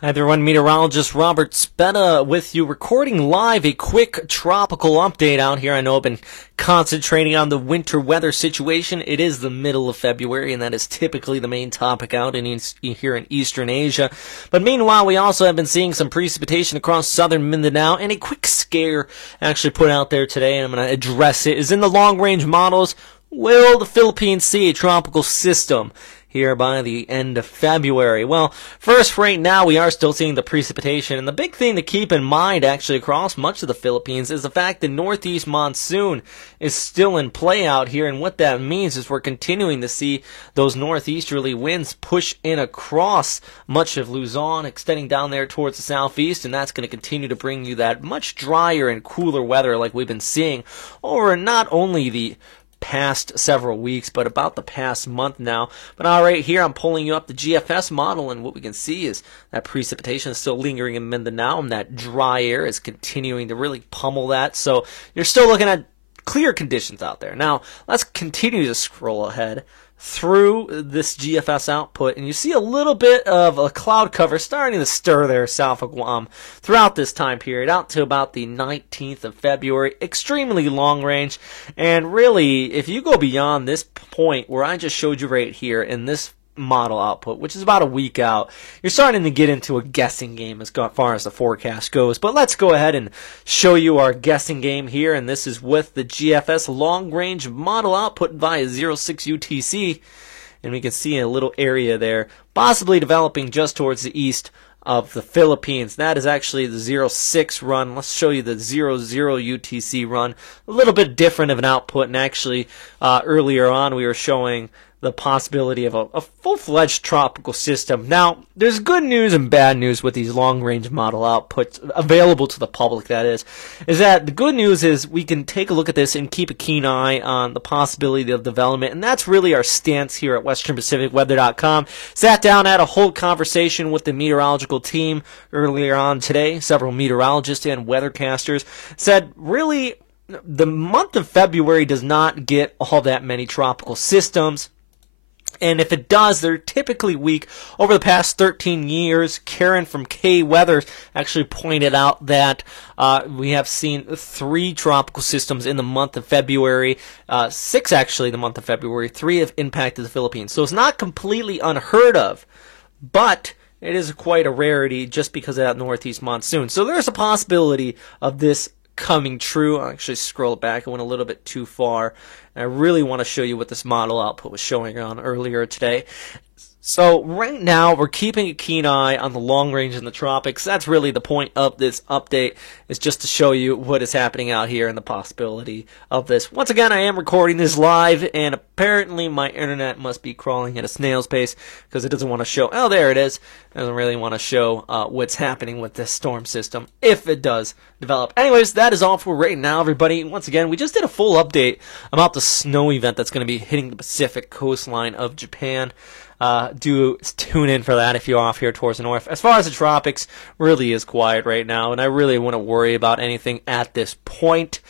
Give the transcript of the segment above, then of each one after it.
Hi there, everyone. Meteorologist Robert Speta with you, recording live a quick tropical update out here. I know I've been concentrating on the winter weather situation. It is the middle of February, and that is typically the main topic out here in Eastern Asia. But meanwhile, we also have been seeing some precipitation across southern Mindanao, and a quick scare actually put out there today, and I'm going to address it, is in the long-range models. Will the Philippines see a tropical system here by the end of February? Well, first, right now, we are still seeing the precipitation, and the big thing to keep in mind, actually, across much of the Philippines is the fact that northeast monsoon is still in play out here, and what that means is we're continuing to see those northeasterly winds push in across much of Luzon, extending down there towards the southeast, and that's going to continue to bring you that much drier and cooler weather like we've been seeing over not only the past several weeks, but about the past month now. But all right, here I'm pulling you up the GFS model, and what we can see is that precipitation is still lingering in Mindanao, and that dry air is continuing to really pummel that. So you're still looking at clear conditions out there. Now, let's continue to scroll ahead through this GFS output, and you see a little bit of a cloud cover starting to stir there south of Guam throughout this time period out to about the 19th of February. Extremely long range, and really, if you go beyond this point where I just showed you right here in this model output, which is about a week out, you're starting to get into a guessing game as far as the forecast goes. But let's go ahead and show you our guessing game here, and this is with the GFS long range model output via 06 UTC, and we can see a little area there possibly developing just towards the east of the Philippines. That is actually the 06 run. Let's show you the 00 UTC run. A little bit different of an output, and actually earlier on we were showing the possibility of a full-fledged tropical system. Now, there's good news and bad news with these long-range model outputs available to the public, that is that the good news is we can take a look at this and keep a keen eye on the possibility of development, and that's really our stance here at WesternPacificWeather.com. Sat down, had a whole conversation with the meteorological team earlier on today. Several meteorologists and weathercasters said, really, the month of February does not get all that many tropical systems. And if it does, they're typically weak. Over the past 13 years, Karen from K Weather actually pointed out that we have seen 3 tropical systems in the month of February. 6 actually the month of February. 3 have impacted the Philippines. So it's not completely unheard of, but it is quite a rarity just because of that northeast monsoon. So there's a possibility of this coming true. I'll actually scroll back. I went a little bit too far. And I really want to show you what this model output was showing on earlier today. So right now we're keeping a keen eye on the long range in the tropics. That's really the point of this update, is just to show you what is happening out here and the possibility of this. Once again, I am recording this live, and apparently my internet must be crawling at a snail's pace because it doesn't want to show. Oh, there it is. It doesn't really want to show what's happening with this storm system if it does develop. Anyways, that is all for right now, everybody. Once again, we just did a full update about the snow event that's going to be hitting the Pacific coastline of Japan. Do tune in for that if you're off here towards the north. As far as the tropics, really is quiet right now, and I really wouldn't worry about anything at this point.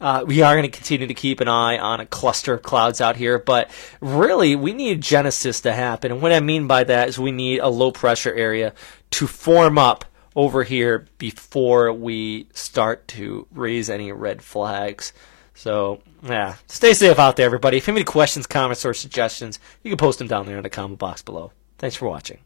We are going to continue to keep an eye on a cluster of clouds out here, but really we need genesis to happen, and what I mean by that is we need a low pressure area to form up over here before we start to raise any red flags. So, yeah, stay safe out there, everybody. If you have any questions, comments, or suggestions, you can post them down there in the comment box below. Thanks for watching.